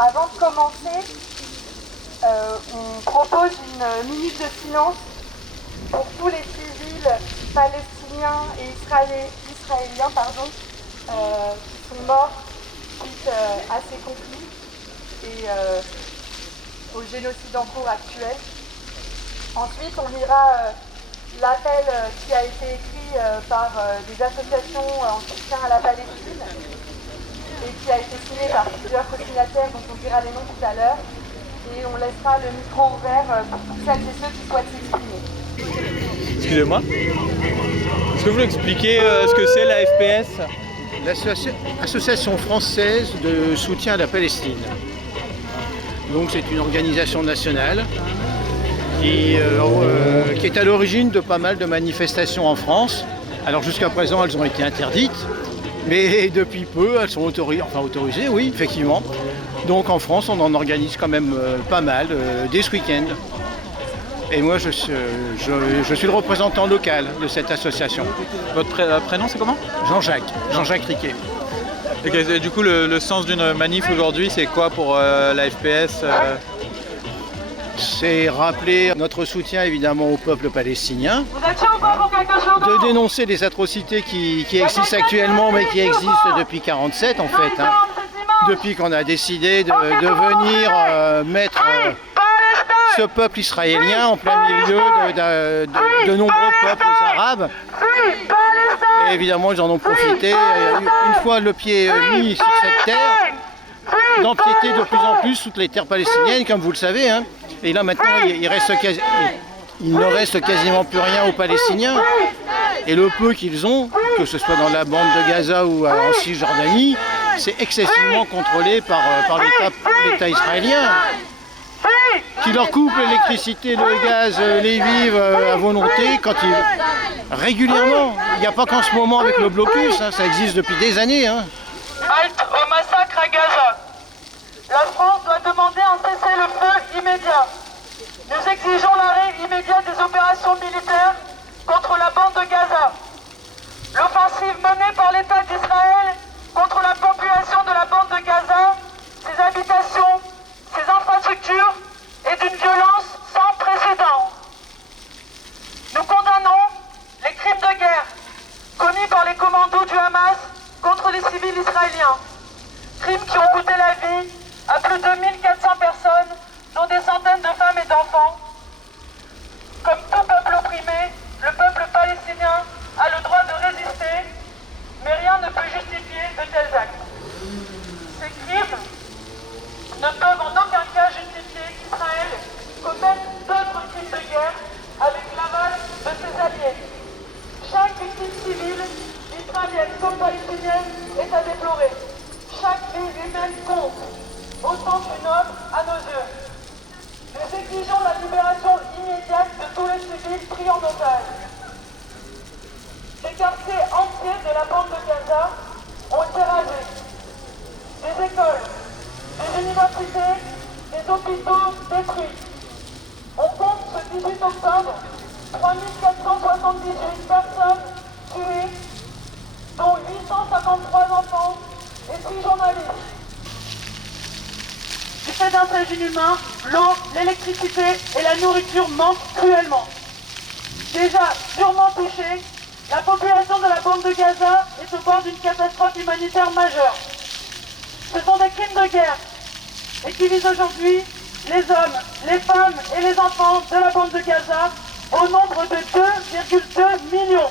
Avant de commencer, on propose une minute de silence pour tous les civils palestiniens et israéliens qui sont morts suite à ces conflits et au génocide en cours actuel. Ensuite, on lira l'appel qui a été écrit par des associations en soutien à la Palestine et qui a été signé par plusieurs co-signataires dont on dira les noms tout à l'heure. Et on laissera le micro ouvert pour toutes celles et ceux qui souhaitent s'exprimer. Excusez-moi. Est-ce que vous expliquez ce que c'est la FPS ? L'Association française de soutien à la Palestine. Donc c'est une organisation nationale qui est à l'origine de pas mal de manifestations en France. Alors jusqu'à présent elles ont été interdites, mais depuis peu elles sont autorisées, oui, effectivement. Donc en France on en organise quand même pas mal dès ce week-end. Et moi je suis le représentant local de cette association. Votre prénom c'est comment ? Jean-Jacques Riquet. Et du coup le sens d'une manif aujourd'hui c'est quoi pour la FPS C'est rappeler notre soutien évidemment au peuple palestinien, de dénoncer les atrocités qui existent actuellement mais qui existent depuis 1947 en fait, depuis qu'on a décidé de venir mettre ce peuple israélien en plein milieu de nombreux peuples arabes. Et évidemment ils en ont profité, une fois le pied mis sur cette terre, d'empiéter de plus en plus toutes les terres palestiniennes comme vous le savez. Et là maintenant il ne reste quasiment plus rien aux Palestiniens. Et le peu qu'ils ont, que ce soit dans la bande de Gaza ou en Cisjordanie, c'est excessivement contrôlé par l'État israélien, qui leur coupe l'électricité, le gaz, les vivres à volonté, régulièrement. Il n'y a pas qu'en ce moment avec le blocus, ça existe depuis des années. Halte au massacre à Gaza. La France doit demander un cessez-le-feu immédiat. Nous exigeons l'arrêt immédiat des opérations militaires contre la bande de Gaza. L'offensive menée par l'État d'Israël contre la population de la bande de Gaza, ses habitations, ses infrastructures, est d'une violence sans précédent. Nous condamnons les crimes de guerre commis par les commandos du Hamas contre les civils israéliens. Crimes qui ont coûté la vie à plus de 1400 personnes, dont des centaines de femmes et d'enfants. Comme tout peuple opprimé, le peuple palestinien a le droit de résister, mais rien ne peut justifier de tels actes. Ces crimes ne peuvent en aucun cas justifier qu'Israël commette d'autres crimes de guerre avec l'aval de ses alliés. Chaque victime civile, israélienne comme palestinienne, est à déplorer. Chaque vie humaine compte, autant qu'une autre à nos yeux. Nous exigeons la libération immédiate de tous les civils pris en otage. Des quartiers entiers de la bande de Gaza ont été rasés. Des écoles, des universités, des hôpitaux détruits. On compte ce 18 octobre 3478 personnes tuées, dont 853 enfants et 6 journalistes. Du fait d'un fait inhumain, l'eau, l'électricité et la nourriture manquent cruellement. Déjà durement touchée, la population de la bande de Gaza est au bord d'une catastrophe humanitaire majeure. Ce sont des crimes de guerre et qui visent aujourd'hui les hommes, les femmes et les enfants de la bande de Gaza au nombre de 2,2 millions.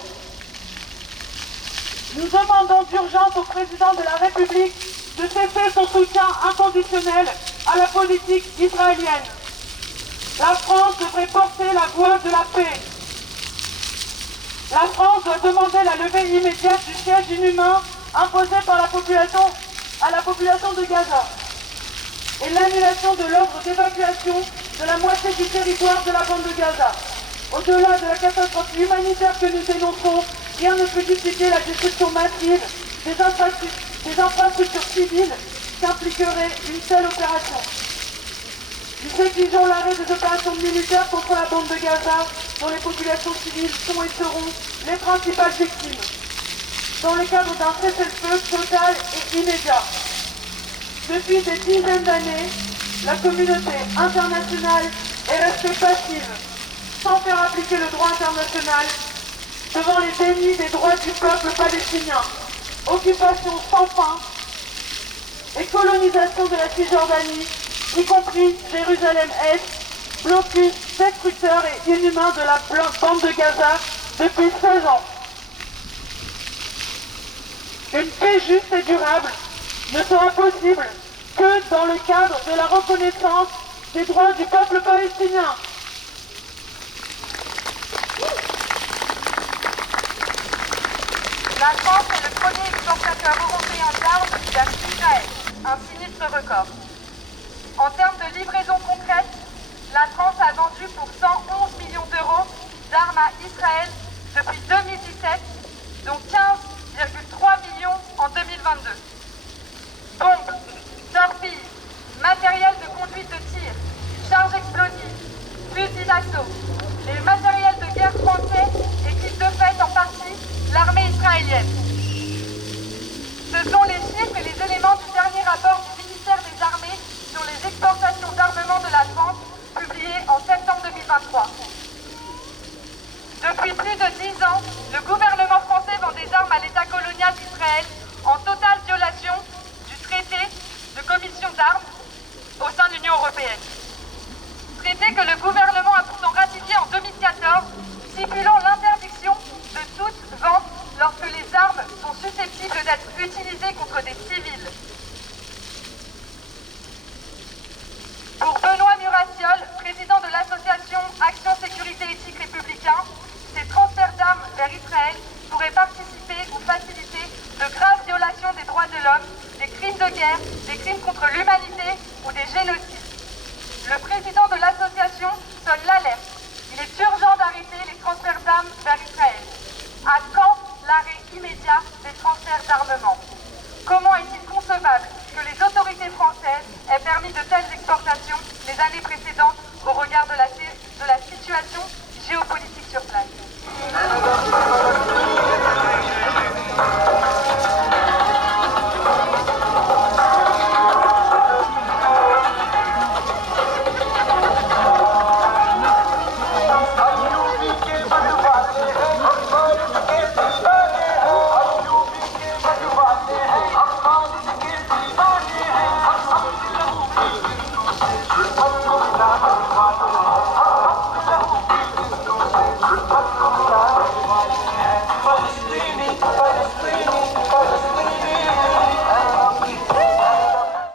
Nous demandons d'urgence au président de la République de cesser son soutien inconditionnel à la politique israélienne. La France devrait porter la voix de la paix. La France doit demander la levée immédiate du siège inhumain imposé par la population à la population de Gaza et l'annulation de l'ordre d'évacuation de la moitié du territoire de la bande de Gaza. Au-delà de la catastrophe humanitaire que nous dénonçons, rien ne peut justifier la destruction massive des infrastructures civiles qu'impliquerait une telle opération. Nous exigeons l'arrêt des opérations militaires contre la bande de Gaza, dont les populations civiles sont et seront les principales victimes, dans le cadre d'un cessez-le-feu total et immédiat. Depuis des dizaines d'années, la communauté internationale est restée passive, sans faire appliquer le droit international, devant les dénis des droits du peuple palestinien, occupation sans fin et colonisation de la Cisjordanie, y compris Jérusalem-Est, blocus destructeur et inhumain de la bande de Gaza depuis 16 ans. Une paix juste et durable ne sera possible que dans le cadre de la reconnaissance des droits du peuple palestinien. La France est le premier exportateur européen d'armes vers Israël, un sinistre record. En termes de livraison concrète, la France a vendu pour 111 millions d'euros d'armes à Israël depuis 2017, dont 15,3 millions en 2022. Bombes, torpilles, matériel de conduite de tir, charges explosives, fusils d'assaut, les matériels de guerre français équipent de fait en partie l'armée israélienne. Ce sont les chiffres et les éléments du dernier rapport du ministère des Armées sur les exportations d'armement de la France, publié en septembre 2023. Depuis plus de 10 ans, le gouvernement français vend des armes à l'État colonial d'Israël en totale violation du traité de commission d'armes au sein de l'Union européenne. Traité que le gouvernement a pourtant ratifié en 2014, stipulant l'interdiction de toute vente lorsque les armes sont susceptibles d'être utilisées contre des civils. Pour Benoît Murassiol, président de l'association Action Sécurité Éthique Républicain, ces transferts d'armes vers Israël pourraient participer ou faciliter de graves violations des droits de l'homme, des crimes de guerre, des crimes contre l'humanité ou des génocides. Le président de l'association sonne l'alerte. Il est urgent d'arrêter les transferts d'armes vers Israël. À quand l'arrêt immédiat des transferts d'armement? Comment est-il concevable que les autorités françaises aient permis de telles exportations les années précédentes